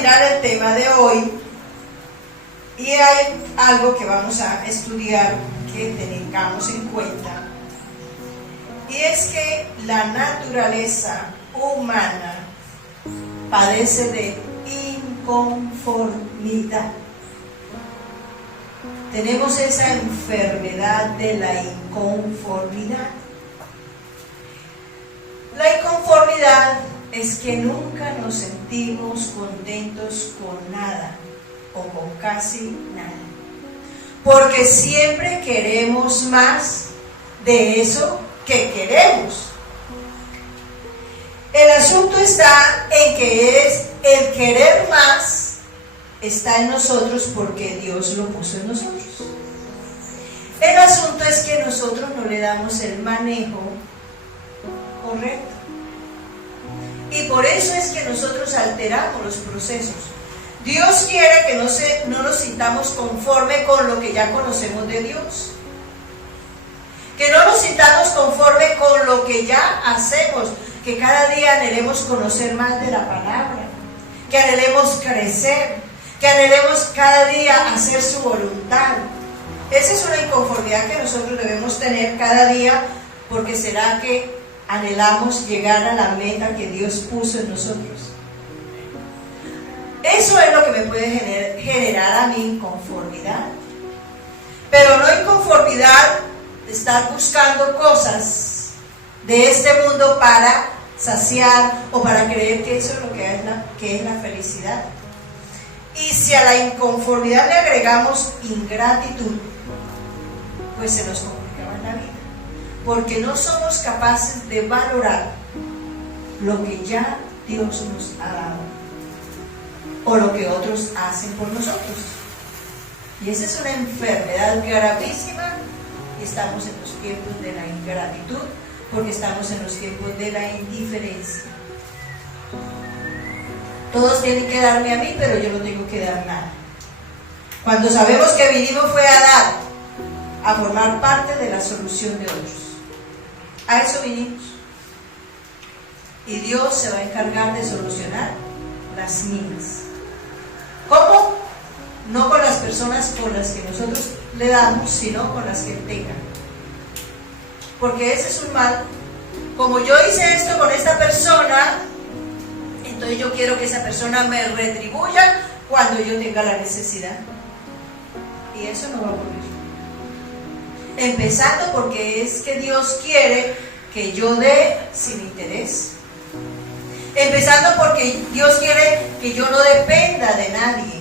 mirar el tema de hoy y hay algo que vamos a estudiar que tengamos en cuenta, y es que la naturaleza humana padece de inconformidad. Tenemos esa enfermedad de la inconformidad. La inconformidad es que nunca nos sentimos contentos con nada o con casi nada, porque siempre queremos más de eso que queremos. El asunto está en que es el querer más está en nosotros porque Dios lo puso en nosotros. El asunto es que nosotros no le damos el manejo correcto. Y por eso es que nosotros alteramos los procesos. Dios quiere que no nos sintamos conforme con lo que ya conocemos de Dios. Que no nos sintamos conforme con lo que ya hacemos. Que cada día anhelemos conocer más de la palabra. Que anhelemos crecer. Que anhelemos cada día hacer su voluntad. Esa es una inconformidad que nosotros debemos tener cada día, porque será que anhelamos llegar a la meta que Dios puso en nosotros. Eso es lo que me puede generar a mí inconformidad. Pero no inconformidad de estar buscando cosas de este mundo para saciar o para creer que eso es lo que es la felicidad. Y si a la inconformidad le agregamos ingratitud, pues se nos complica más la vida, porque no somos capaces de valorar lo que ya Dios nos ha dado o lo que otros hacen por nosotros. Y esa es una enfermedad gravísima, y estamos en los tiempos de la ingratitud, porque estamos en los tiempos de la indiferencia. Todos tienen que darme a mí, pero yo no tengo que dar nada. Cuando sabemos que vinimos fue a dar, a formar parte de la solución de otros. A eso vinimos. Y Dios se va a encargar de solucionar las mías. ¿Cómo? No con las personas con las que nosotros le damos, sino con las que Él tenga. Porque ese es un mal. Como yo hice esto con esta persona, entonces yo quiero que esa persona me retribuya cuando yo tenga la necesidad. Y eso no va a ocurrir. Empezando porque es que Dios quiere que yo dé sin interés. Empezando porque Dios quiere que yo no dependa de nadie,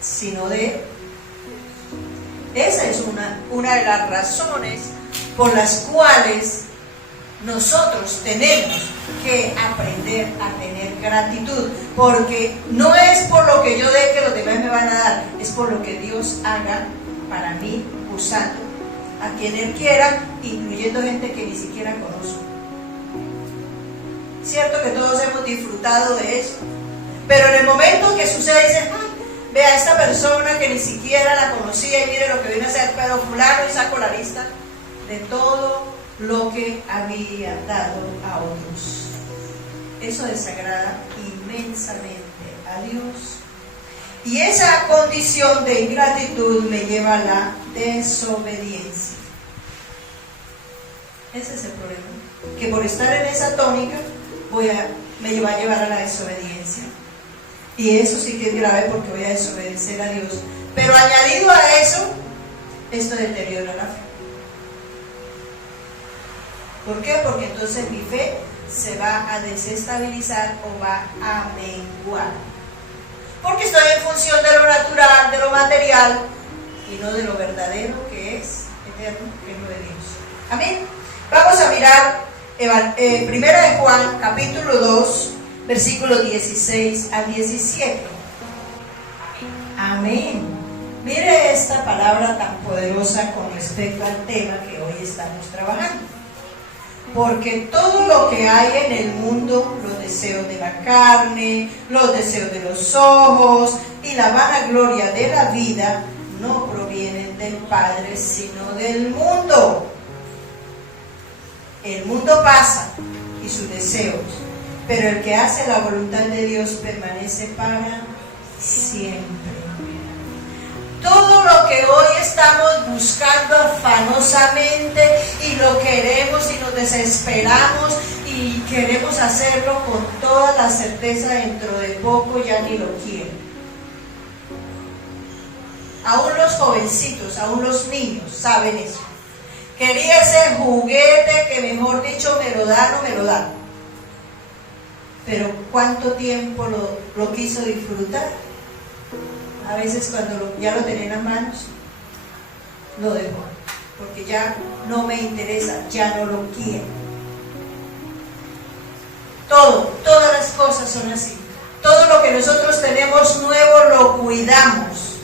sino de Él. Esa es una de las razones por las cuales nosotros tenemos que aprender a tener gratitud, porque no es por lo que yo dé que los demás me van a dar, es por lo que Dios haga para mí, usando a quien Él quiera, incluyendo gente que ni siquiera conozco. Cierto que todos hemos disfrutado de eso, pero en el momento que sucede, dicen, vea a esta persona que ni siquiera la conocía y mire lo que viene a hacer, pero fulano, y saco la lista de todo lo que había dado a otros. Eso desagrada inmensamente a Dios. Y esa condición de ingratitud me lleva a la desobediencia. Ese es el problema. Que por estar en esa tónica me va a llevar a la desobediencia. Y eso sí que es grave, porque voy a desobedecer a Dios. Pero añadido a eso, esto deteriora la fe. ¿Por qué? Porque entonces mi fe se va a desestabilizar o va a menguar. Porque estoy en función de lo natural, de lo material, y no de lo verdadero, que es eterno, que es lo de Dios. Amén. Vamos a mirar Primera de Juan, capítulo 2, versículos 16 al 17. Amén. Mire esta palabra tan poderosa con respecto al tema que hoy estamos trabajando. Porque todo lo que hay en el mundo, los deseos de la carne, los deseos de los ojos y la vanagloria de la vida, no provienen del Padre, sino del mundo. El mundo pasa y sus deseos, pero el que hace la voluntad de Dios permanece para siempre. Todo lo que hoy estamos buscando afanosamente y lo queremos y nos desesperamos y queremos hacerlo con toda la certeza, dentro de poco ya ni lo quieren. Aún los jovencitos, aún los niños saben eso. Quería ese juguete que, mejor dicho, me lo da, no me lo da. Pero ¿cuánto tiempo lo quiso disfrutar? A veces cuando ya lo tenía en las manos, lo dejó, porque ya no me interesa, ya no lo quiero. Todas las cosas son así. Todo lo que nosotros tenemos nuevo lo cuidamos.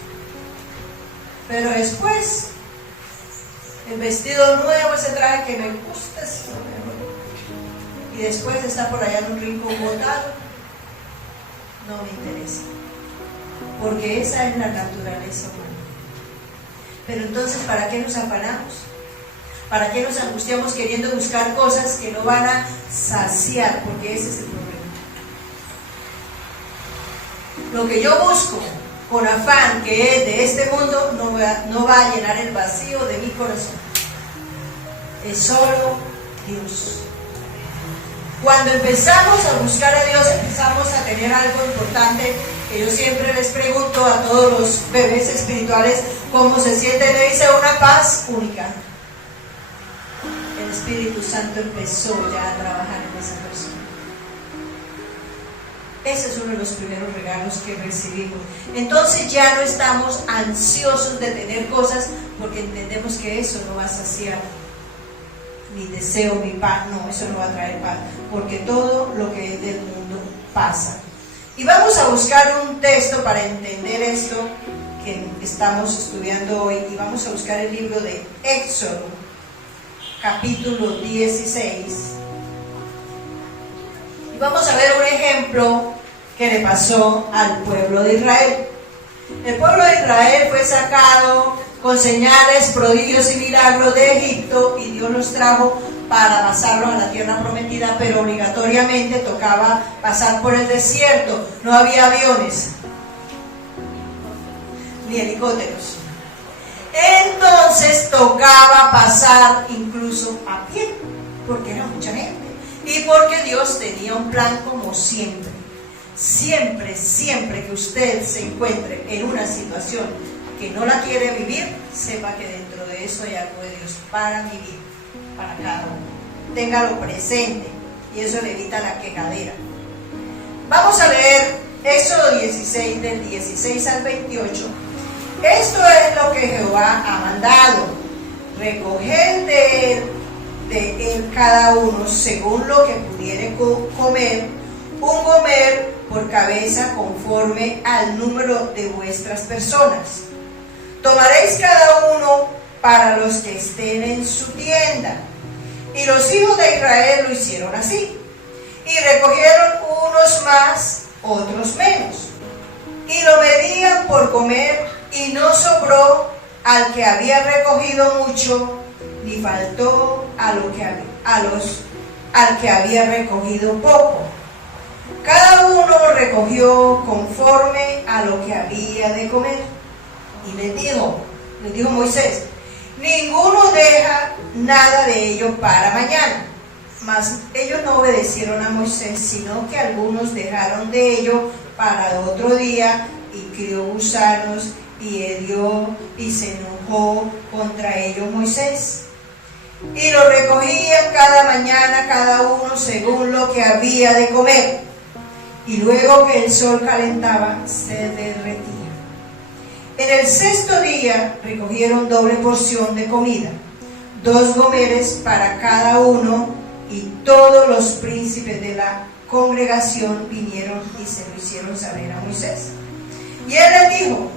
Pero después, el vestido nuevo, ese traje que me gusta, y después está por allá en un rincón botado, no me interesa. Porque esa es la naturaleza humana. Pero entonces, ¿para qué nos afanamos? ¿Para qué nos angustiamos queriendo buscar cosas que no van a saciar? Porque ese es el problema. Lo que yo busco con afán, que es de este mundo, no va a llenar el vacío de mi corazón. Es solo Dios. Cuando empezamos a buscar a Dios, empezamos a tener algo importante que yo siempre les pregunto a todos los bebés espirituales: ¿cómo se siente? Le dice: una paz única. El Espíritu Santo empezó ya a trabajar en esa persona. Ese es uno de los primeros regalos que recibimos. Entonces ya no estamos ansiosos de tener cosas, porque entendemos que eso no va a saciar mi deseo, mi paz. No, eso no va a traer paz, porque todo lo que es del mundo pasa. Y vamos a buscar un texto para entender esto que estamos estudiando hoy, y vamos a buscar el libro de Éxodo, capítulo 16. Y vamos a ver un ejemplo que le pasó al pueblo de Israel. El pueblo de Israel fue sacado con señales, prodigios y milagros de Egipto, y Dios los trajo para pasarlos a la tierra prometida, pero obligatoriamente tocaba pasar por el desierto. No había aviones ni helicópteros. Entonces tocaba pasar incluso a pie, porque era mucha gente. Y porque Dios tenía un plan, como siempre. Siempre que usted se encuentre en una situación que no la quiere vivir, sepa que dentro de eso hay algo de Dios para vivir, para cada uno. Téngalo presente, y eso le evita la quejadera. Vamos a leer Éxodo 16, del 16 al 28. Esto es lo que Jehová ha mandado: recoger de él cada uno según lo que pudiere comer, un gomer por cabeza, conforme al número de vuestras personas. Tomaréis cada uno para los que estén en su tienda. Y los hijos de Israel lo hicieron así, y recogieron unos más, otros menos, y lo medían por comer, y no sobró al que había recogido mucho, ni faltó al que había recogido poco. Cada uno recogió conforme a lo que había de comer. Y les dijo Moisés: ninguno deja nada de ello para mañana. Mas ellos no obedecieron a Moisés, sino que algunos dejaron de ello para otro día, y crió gusanos, y hedió, y se enojó contra ellos Moisés. Y lo recogían cada mañana cada uno según lo que había de comer. Y luego que el sol calentaba, se derretía. En el sexto día recogieron doble porción de comida, 2 gomeres para cada uno, y todos los príncipes de la congregación vinieron y se lo hicieron saber a Moisés. Y él les dijo: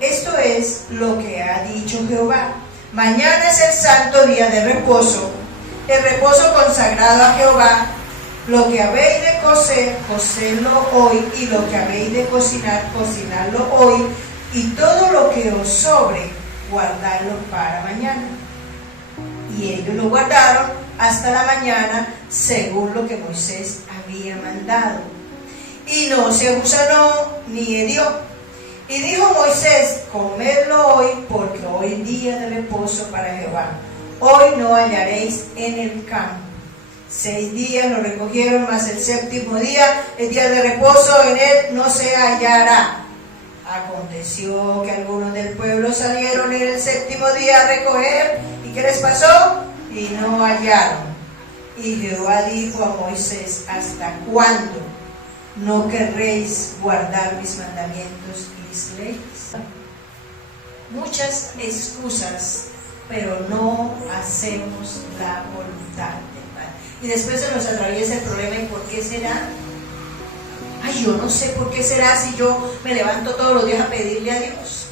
esto es lo que ha dicho Jehová: mañana es el santo día de reposo, el reposo consagrado a Jehová. Lo que habéis de cocer, cocedlo hoy, y lo que habéis de cocinar, cocinadlo hoy, y todo lo que os sobre, guardadlo para mañana. Y ellos lo guardaron hasta la mañana, según lo que Moisés había mandado. Y no se gusanó ni hedió. Y dijo Moisés: comedlo hoy, porque hoy es día de reposo para Jehová. Hoy no hallaréis en el campo. 6 días lo recogieron, mas el 7º día, el día de reposo, en él no se hallará. Aconteció que algunos del pueblo salieron en el 7º día a recoger. ¿Y qué les pasó? Y no hallaron. Y Jehová dijo a Moisés: ¿hasta cuándo no querréis guardar mis mandamientos y mis leyes? Muchas excusas, pero no hacemos la voluntad del Padre. Y después se nos atraviesa el problema: ¿y por qué será? Ay, yo no sé por qué será si yo me levanto todos los días a pedirle a Dios.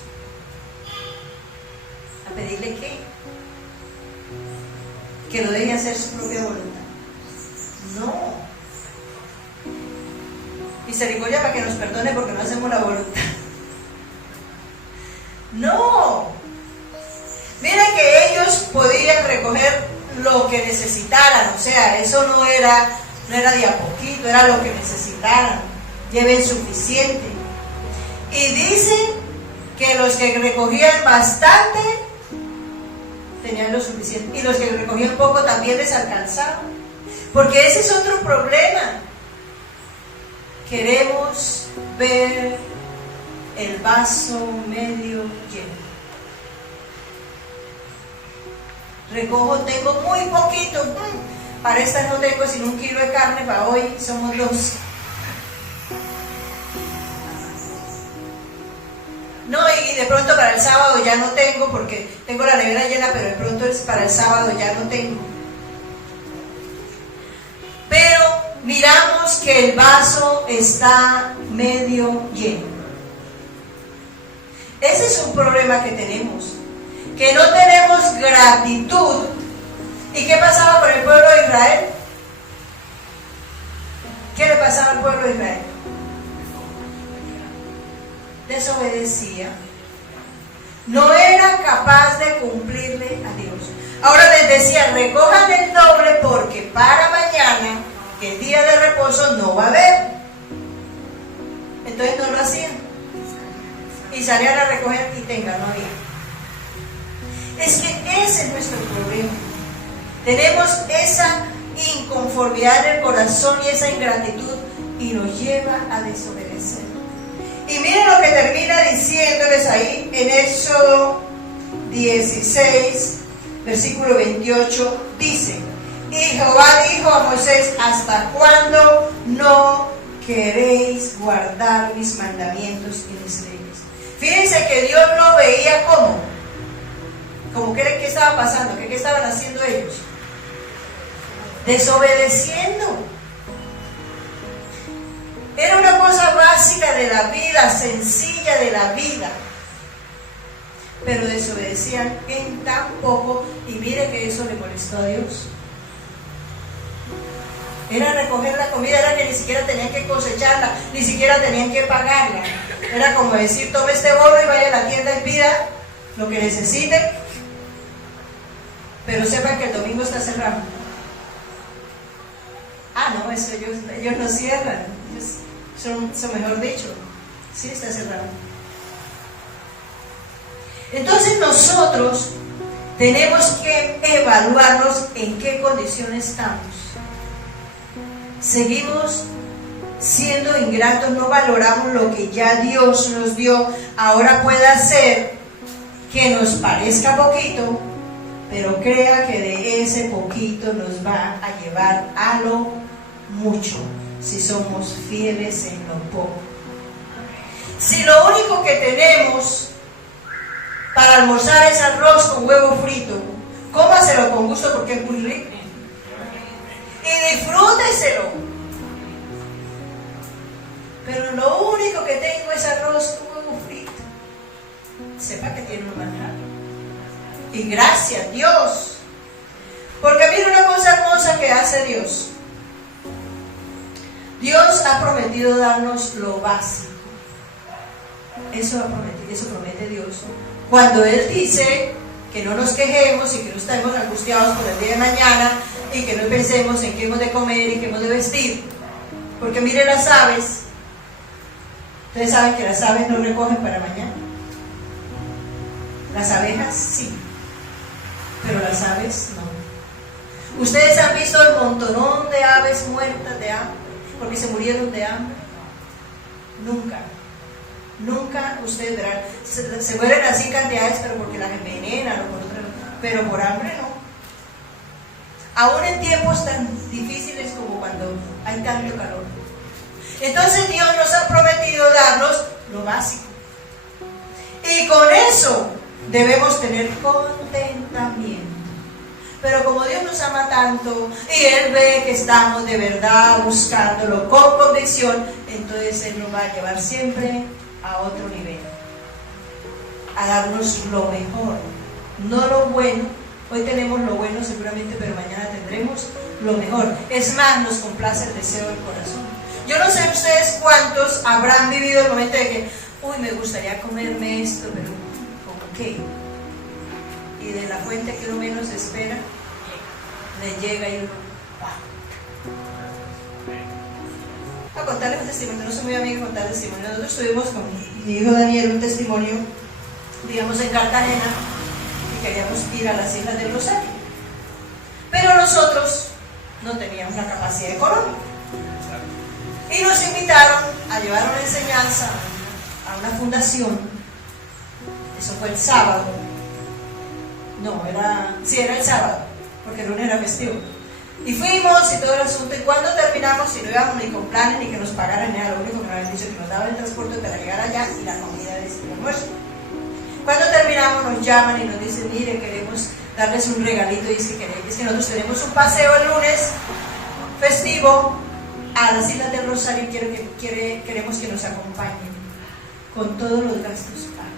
¿A pedirle qué? Que lo deje hacer su propia voluntad. No. Misericordia para que nos perdone porque no hacemos la voluntad. No. Miren que ellos podían recoger lo que necesitaran, o sea, eso no era de a poquito, era lo que necesitaran. Lleven suficiente. Y dice que los que recogían bastante tenían lo suficiente, y los que recogían poco también les alcanzaba. Porque ese es otro problema. Queremos ver el vaso medio lleno. Recojo, tengo muy poquito. Para esta no tengo sino 1 kilo de carne, para hoy somos 2. No, y de pronto para el sábado ya no tengo, porque tengo la nevera llena, pero de pronto para el sábado ya no tengo. Pero miramos que el vaso está medio lleno. Ese es un problema que tenemos, que no tenemos gratitud. ¿Y qué pasaba con el pueblo de Israel? ¿Qué le pasaba al pueblo de Israel? Desobedecía. No era capaz de cumplirle a Dios. Ahora les decía: recojan el doble porque para mañana, que el día de reposo, no va a haber. Entonces no lo hacían. Y salían a recoger y tengan, no había. Es que ese es nuestro problema. Tenemos esa inconformidad en el corazón y esa ingratitud, y nos lleva a desobedecer. Y miren lo que termina diciéndoles ahí en Éxodo 16, versículo 28, dice: y Jehová dijo a Moisés: ¿hasta cuándo no queréis guardar mis mandamientos y mis leyes? Fíjense que Dios no veía como ¿qué estaba pasando? ¿Qué estaban haciendo ellos? Desobedeciendo. Era una cosa básica de la vida, sencilla de la vida, pero desobedecían en tan poco, y mire que eso le molestó a Dios. Era recoger la comida, era que ni siquiera tenían que cosecharla, ni siquiera tenían que pagarla. Era como decir: tome este bono y vaya a la tienda y pida lo que necesite, pero sepan que el domingo está cerrado. Ah, no, eso ellos no cierran. Eso mejor dicho, sí está cerrado. Entonces nosotros tenemos que evaluarnos en qué condición estamos. Seguimos siendo ingratos, no valoramos lo que ya Dios nos dio. Ahora puede ser que nos parezca poquito, pero crea que de ese poquito nos va a llevar a lo mucho, si somos fieles en lo poco. Si lo único que tenemos para almorzar es arroz con huevo frito, cómaselo con gusto porque es muy rico. Y disfrúteselo. Pero lo único que tengo es arroz con huevo frito. Sepa que tiene un manjar. Y gracias, Dios. Porque mira una cosa hermosa que hace Dios. Dios ha prometido darnos lo básico. Eso promete Dios. Cuando Él dice que no nos quejemos y que no estemos angustiados por el día de mañana, y que no pensemos en qué hemos de comer y qué hemos de vestir. Porque mire las aves. Ustedes saben que las aves no recogen para mañana. Las abejas sí, pero las aves no. Ustedes han visto el montonón de aves muertas de hambre, porque se murieron de hambre. Nunca ustedes verán. Se mueren así cantidades, pero porque las envenenan o por otra, pero por hambre no. Aún en tiempos tan difíciles como cuando hay tanto calor. Entonces Dios nos ha prometido darnos lo básico. Y con eso debemos tener contentamiento. Pero como Dios nos ama tanto y Él ve que estamos de verdad buscándolo con convicción, entonces Él nos va a llevar siempre a otro nivel, a darnos lo mejor, no lo bueno. Hoy tenemos lo bueno seguramente, pero mañana tendremos lo mejor. Es más, nos complace el deseo del corazón. Yo no sé ustedes cuántos habrán vivido el momento de que, uy, me gustaría comerme esto, pero ¿con qué? Y de la fuente que uno menos espera, le llega y uno, ¡wow! A contarles un testimonio, no soy muy amiga de contar testimonio. Nosotros tuvimos con mi hijo Daniel un testimonio, digamos, en Cartagena, y queríamos ir a las Islas del Rosario. Pero nosotros no teníamos la capacidad económica. Y nos invitaron a llevar una enseñanza a una fundación. Eso fue el sábado. Era el sábado, porque el lunes era festivo. Y fuimos y todo el asunto. Y cuando terminamos, y no íbamos ni con planes ni que nos pagaran nada, lo único que nos habían dicho que nos daban el transporte para llegar allá y la comida de este almuerzo. Cuando terminamos, nos llaman y nos dicen: mire, queremos darles un regalito. Y es que nosotros tenemos un paseo el lunes festivo a las Islas del Rosario y queremos que nos acompañen con todos los gastos pagos.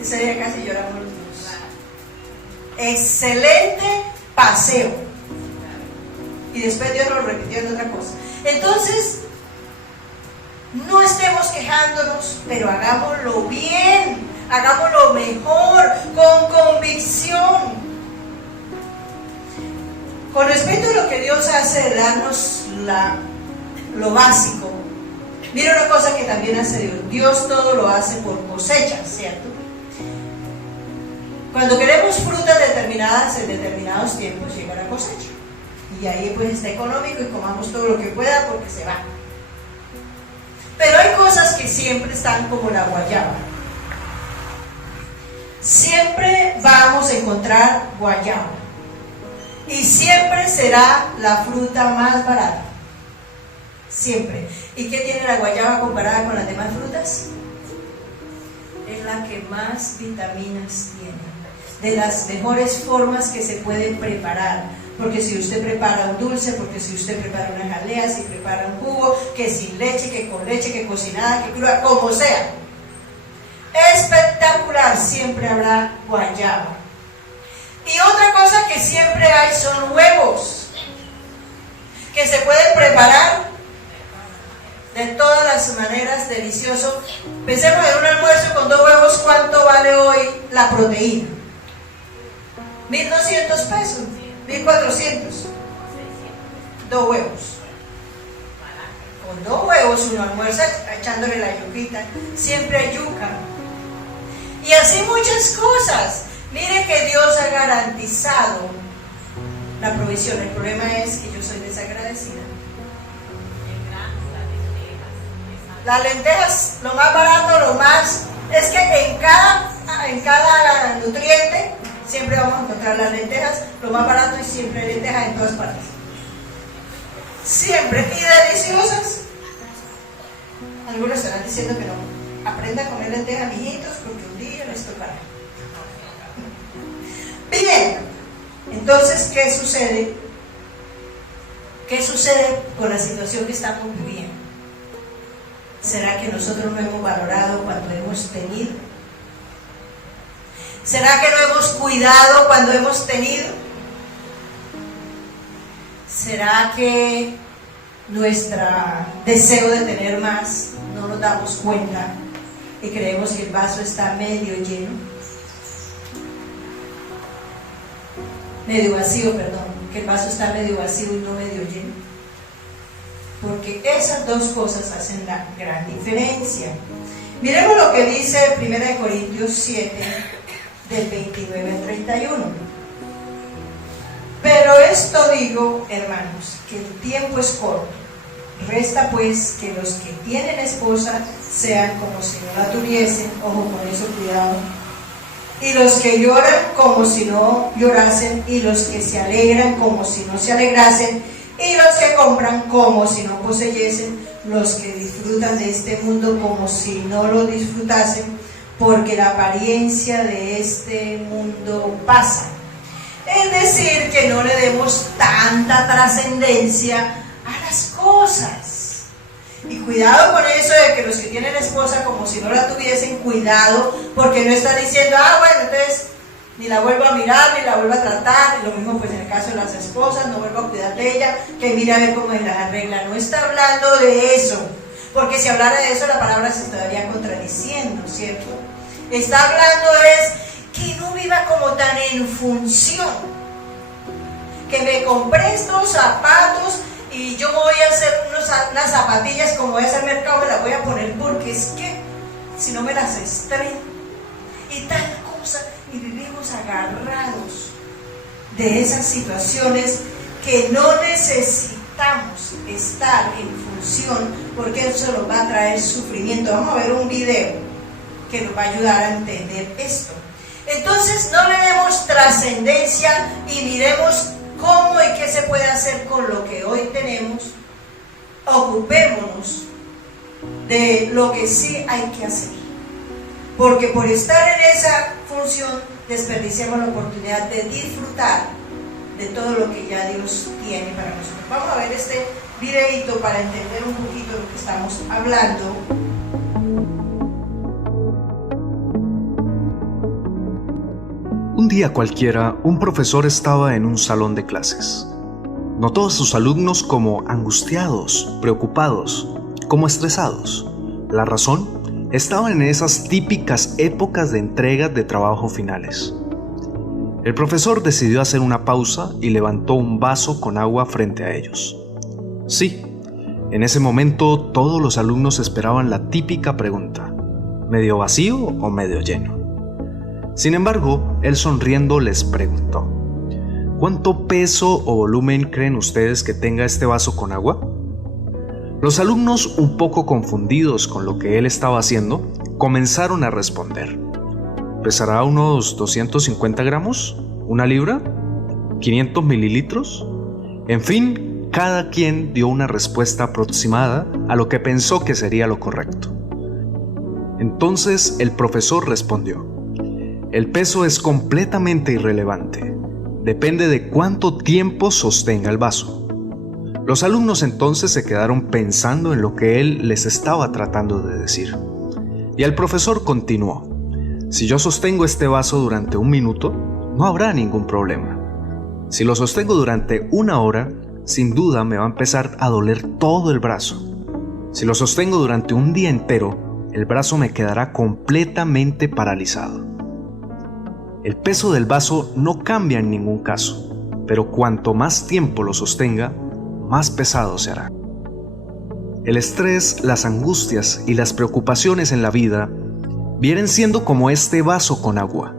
Ese día casi lloramos los dos. Excelente paseo. Y después Dios nos repitió en otra cosa. Entonces, no estemos quejándonos, pero hagámoslo bien, hagámoslo mejor, con convicción. Con respecto a lo que Dios hace de darnos lo básico, mira una cosa que también hace Dios. Dios todo lo hace por cosecha, ¿cierto? Cuando queremos frutas determinadas en determinados tiempos, llega la cosecha. Y ahí pues está económico y comamos todo lo que pueda porque se va. Pero hay cosas que siempre están como la guayaba. Siempre vamos a encontrar guayaba. Y siempre será la fruta más barata. Siempre. ¿Y qué tiene la guayaba comparada con las demás frutas? Es la que más vitaminas tiene. De las mejores formas que se pueden preparar. Porque si usted prepara un dulce, porque si usted prepara una jalea, si prepara un jugo, que sin leche, que con leche, que cocinada, que cruda, como sea. Espectacular, siempre habrá guayaba. Y otra cosa que siempre hay son huevos, que se pueden preparar de todas las maneras, delicioso. Pensemos en un almuerzo con 2 huevos, ¿cuánto vale hoy la proteína? 1,200 pesos, 1,400. 2 huevos. Con 2 huevos uno almuerza echándole la yuquita. Siempre hay yuca. Y así muchas cosas. Mire que Dios ha garantizado la provisión. El problema es que yo soy desagradecida. Las lentejas, lo más barato, lo más... Es que en cada nutriente siempre vamos a encontrar las lentejas, lo más barato, y siempre hay lentejas en todas partes. Siempre. Y deliciosas. Algunos estarán diciendo que no. Aprenda a comer lentejas, mijitos, porque un día les tocará. Bien, entonces, ¿qué sucede? ¿Qué sucede con la situación que estamos viviendo? ¿Será que nosotros no hemos valorado cuando hemos tenido? ¿Será que no hemos cuidado cuando hemos tenido? ¿Será que nuestro deseo de tener más no nos damos cuenta y creemos que el vaso está medio lleno? medio vacío, perdón, que el vaso está medio vacío y no medio lleno. Porque esas dos cosas hacen la gran diferencia. Miremos lo que dice 1 Corintios 7, del 29 al 31. Pero esto digo, hermanos, que el tiempo es corto. Resta pues que los que tienen esposa sean como si no la tuviesen, ojo con eso, cuidado, y los que lloran como si no llorasen, y los que se alegran como si no se alegrasen, y los que compran como si no poseyesen, los que disfrutan de este mundo como si no lo disfrutasen, porque la apariencia de este mundo pasa. Es decir, que no le demos tanta trascendencia a las cosas. Y cuidado con eso de que los que tienen esposa como si no la tuviesen, cuidado, porque no está diciendo, bueno, entonces ni la vuelvo a mirar, ni la vuelvo a tratar. Y lo mismo pues en el caso de las esposas, no vuelvo a cuidar de ella, que mira a ver cómo las arregla. No está hablando de eso, porque si hablara de eso la palabra se estaría contradiciendo, ¿cierto? Está hablando es que no viva como tan en función, que me compré estos zapatos y yo voy a hacer unas zapatillas como es el mercado, me las voy a poner porque es que si no me las estreno y tal cosa, y vivimos agarrados de esas situaciones que no necesitamos estar en función, porque eso nos va a traer sufrimiento. Vamos a ver un video que nos va a ayudar a entender esto. Entonces no le demos trascendencia y miremos cómo y qué se puede hacer con lo que hoy tenemos. Ocupémonos de lo que sí hay que hacer, porque por estar en esa función desperdiciamos la oportunidad de disfrutar de todo lo que ya Dios tiene para nosotros. Vamos a ver este videito para entender un poquito lo que estamos hablando. Un día cualquiera, un profesor estaba en un salón de clases. Notó a sus alumnos como angustiados, preocupados, como estresados. La razón estaba en esas típicas épocas de entregas de trabajo finales. El profesor decidió hacer una pausa y levantó un vaso con agua frente a ellos. Sí, en ese momento todos los alumnos esperaban la típica pregunta: ¿medio vacío o medio lleno? Sin embargo, él sonriendo les preguntó: ¿cuánto peso o volumen creen ustedes que tenga este vaso con agua? Los alumnos, un poco confundidos con lo que él estaba haciendo, comenzaron a responder. ¿Pesará unos 250 gramos? ¿Una libra? ¿500 mililitros? En fin, cada quien dio una respuesta aproximada a lo que pensó que sería lo correcto. Entonces el profesor respondió: el peso es completamente irrelevante. Depende de cuánto tiempo sostenga el vaso. Los alumnos entonces se quedaron pensando en lo que él les estaba tratando de decir. Y el profesor continuó: si yo sostengo este vaso durante 1 minuto, no habrá ningún problema. Si lo sostengo durante 1 hora, sin duda me va a empezar a doler todo el brazo. Si lo sostengo durante un día entero, el brazo me quedará completamente paralizado. El peso del vaso no cambia en ningún caso, pero cuanto más tiempo lo sostenga, más pesado se hará. El estrés, las angustias y las preocupaciones en la vida vienen siendo como este vaso con agua.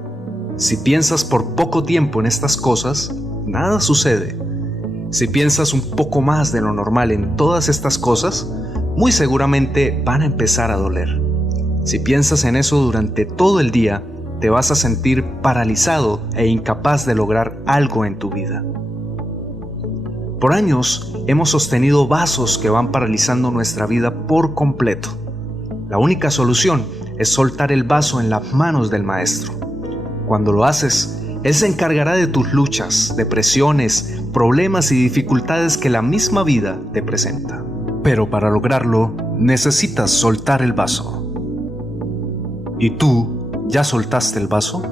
Si piensas por poco tiempo en estas cosas, nada sucede. Si piensas un poco más de lo normal en todas estas cosas, muy seguramente van a empezar a doler. Si piensas en eso durante todo el día, te vas a sentir paralizado e incapaz de lograr algo en tu vida. Por años hemos sostenido vasos que van paralizando nuestra vida por completo. La única solución es soltar el vaso en las manos del Maestro. Cuando lo haces, Él se encargará de tus luchas, depresiones, problemas y dificultades que la misma vida te presenta. Pero para lograrlo, necesitas soltar el vaso. ¿Y tú ya soltaste el vaso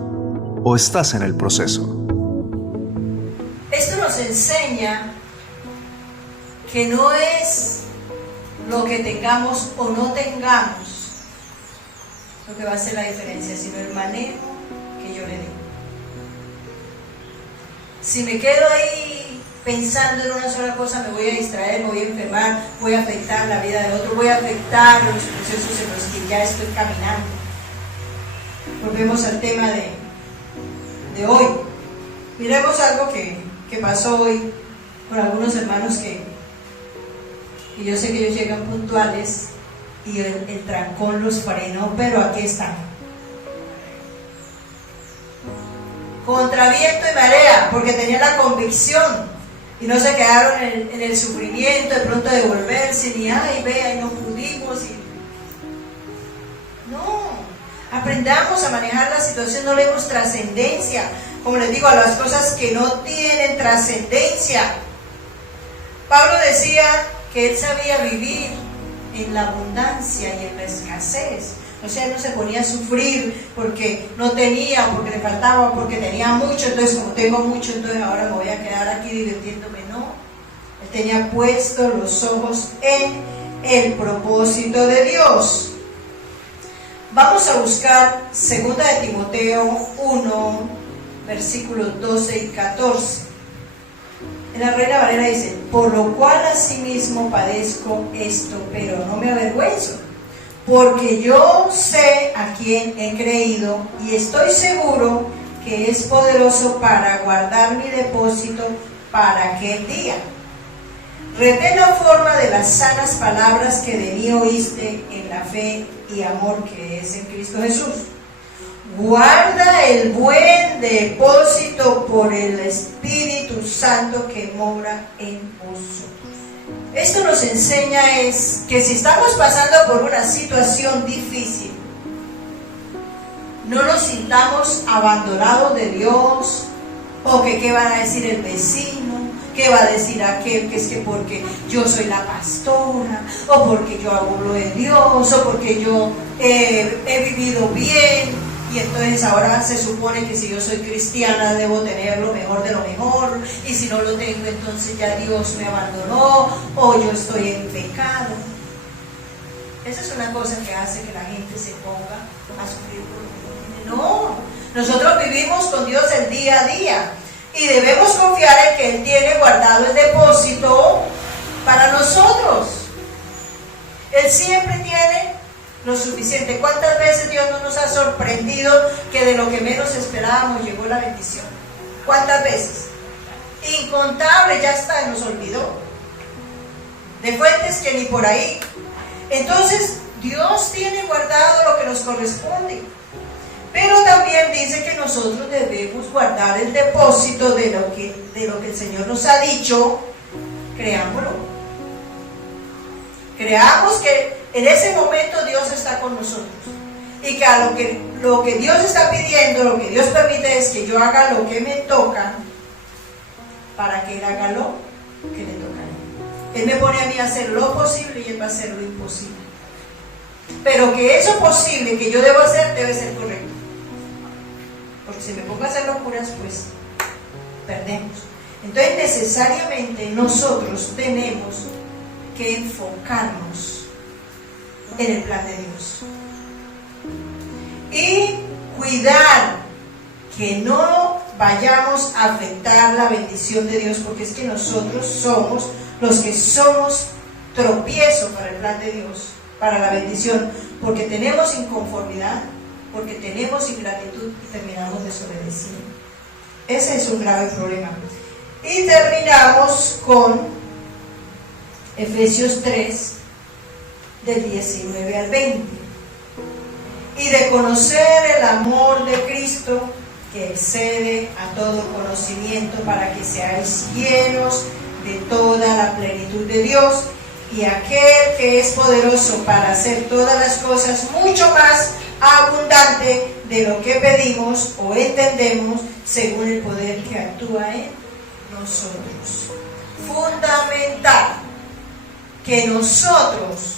o estás en el proceso? Esto nos enseña que no es lo que tengamos o no tengamos lo que va a hacer la diferencia, sino el manejo que yo le dé. Si me quedo ahí pensando en una sola cosa, me voy a distraer, me voy a enfermar, voy a afectar la vida del otro, voy a afectar los procesos en los que ya estoy caminando. Volvemos al tema de hoy. Miremos algo que pasó hoy con algunos hermanos que yo sé que ellos llegan puntuales y el trancón los frenó, pero aquí están. Contra viento y marea, porque tenían la convicción y no se quedaron en el sufrimiento de pronto de volverse, ni ay, vea, y no pudimos. No, aprendamos a manejar la situación, no le demos trascendencia, como les digo, a las cosas que no tienen trascendencia. Pablo decía que él sabía vivir en la abundancia y en la escasez. O sea, él no se ponía a sufrir porque no tenía, porque le faltaba, porque tenía mucho, entonces como tengo mucho, entonces ahora me voy a quedar aquí divirtiéndome. No, él tenía puestos los ojos en el propósito de Dios. Vamos a buscar 2 de Timoteo 1, versículos 12 y 14. En la Reina Valera dice: por lo cual asimismo padezco esto, pero no me avergüenzo, porque yo sé a quién he creído y estoy seguro que es poderoso para guardar mi depósito para aquel día. Retén la forma de las sanas palabras que de mí oíste en la fe y amor que es en Cristo Jesús. Guarda el buen depósito por el Espíritu Santo que mora en vosotros. Esto nos enseña es que si estamos pasando por una situación difícil, no nos sintamos abandonados de Dios, o que qué van a decir el vecino, qué va a decir aquel, que es que porque yo soy la pastora, o porque yo hago lo de Dios, o porque yo he vivido bien. Y entonces ahora se supone que si yo soy cristiana debo tener lo mejor de lo mejor, y si no lo tengo entonces ya Dios me abandonó, o yo estoy en pecado. Esa es una cosa que hace que la gente se ponga a sufrir por lo que tiene. No, nosotros vivimos con Dios el día a día y debemos confiar en que Él tiene guardado el depósito para nosotros. Él siempre tiene lo suficiente. ¿Cuántas veces Dios no nos ha sorprendido que de lo que menos esperábamos llegó la bendición? ¿Cuántas veces? Incontable, ya está, nos olvidó. De fuentes que ni por ahí. Entonces, Dios tiene guardado lo que nos corresponde. Pero también dice que nosotros debemos guardar el depósito de lo que el Señor nos ha dicho. Creámoslo. Creamos que en ese momento Dios está con nosotros y que a lo que Dios está pidiendo, lo que Dios permite es que yo haga lo que me toca para que Él haga lo que le toca a Él. Él me pone a mí a hacer lo posible y Él va a hacer lo imposible. Pero que eso posible que yo debo hacer debe ser correcto. Porque si me pongo a hacer locuras, pues perdemos. Entonces necesariamente nosotros tenemos que enfocarnos en el plan de Dios y cuidar que no vayamos a afectar la bendición de Dios, porque es que nosotros somos los que somos tropiezo para el plan de Dios, para la bendición, porque tenemos inconformidad, porque tenemos ingratitud y terminamos desobedeciendo. Ese es un grave problema. Y terminamos con Efesios 3, del 19 al 20. Y de conocer el amor de Cristo, que excede a todo conocimiento, para que seáis llenos de toda la plenitud de Dios, y aquel que es poderoso para hacer todas las cosas mucho más abundante de lo que pedimos o entendemos, según el poder que actúa en nosotros. Fundamental que nosotros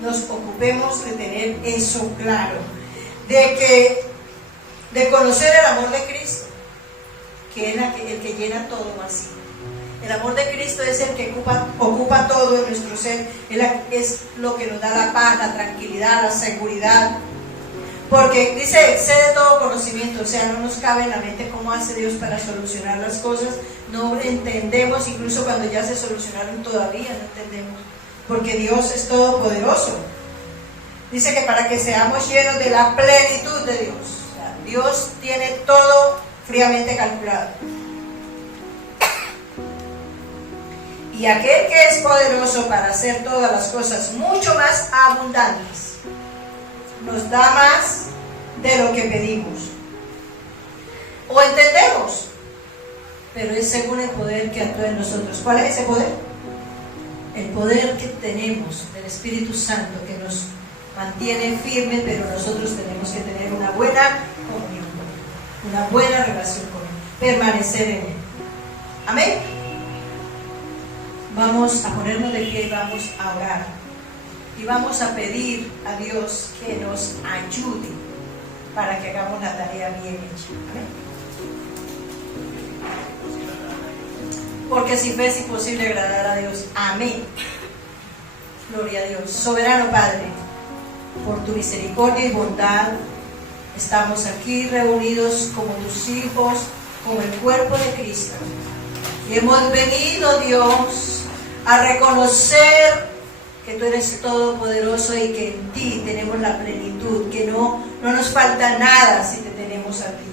nos ocupemos de tener eso claro, de conocer el amor de Cristo, que es el que llena todo vacío. El amor de Cristo es el que ocupa todo en nuestro ser, es lo que nos da la paz, la tranquilidad, la seguridad. Porque dice, excede todo conocimiento, o sea, no nos cabe en la mente cómo hace Dios para solucionar las cosas, no entendemos, incluso cuando ya se solucionaron todavía no entendemos, porque Dios es todopoderoso. Dice que para que seamos llenos de la plenitud de Dios, o sea, Dios tiene todo fríamente calculado. Y aquel que es poderoso para hacer todas las cosas mucho más abundantes, nos da más de lo que pedimos o entendemos, pero es según el poder que actúa en nosotros. ¿Cuál es ese poder? El poder que tenemos del Espíritu Santo, que nos mantiene firmes, pero nosotros tenemos que tener una buena comunión, una buena relación con Él, permanecer en Él. Amén. Vamos a ponernos de pie y vamos a orar. Y vamos a pedir a Dios que nos ayude para que hagamos la tarea bien hecha. Amén. Porque sin fe es imposible agradar a Dios. Amén. Gloria a Dios. Soberano Padre, por tu misericordia y bondad, estamos aquí reunidos como tus hijos, como el cuerpo de Cristo. Y hemos venido, Dios, a reconocer que tú eres todopoderoso y que en ti tenemos la plenitud, que no nos falta nada si te tenemos a ti.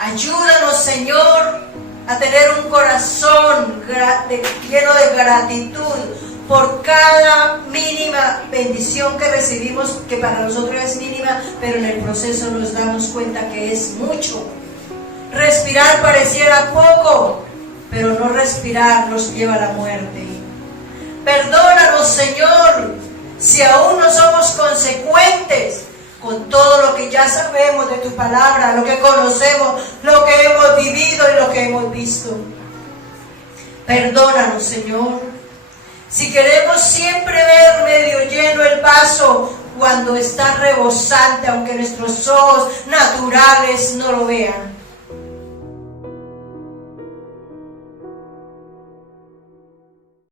Ayúdanos, Señor, a tener un corazón lleno de gratitud por cada mínima bendición que recibimos, que para nosotros es mínima, pero en el proceso nos damos cuenta que es mucho. Respirar pareciera poco, pero no respirar nos lleva a la muerte. Perdónanos, Señor, si aún no somos consecuentes con todo lo que ya sabemos de tu palabra, lo que conocemos, lo que hemos vivido y lo que hemos visto. Perdónanos, Señor, si queremos siempre ver medio lleno el vaso cuando está rebosante, aunque nuestros ojos naturales no lo vean.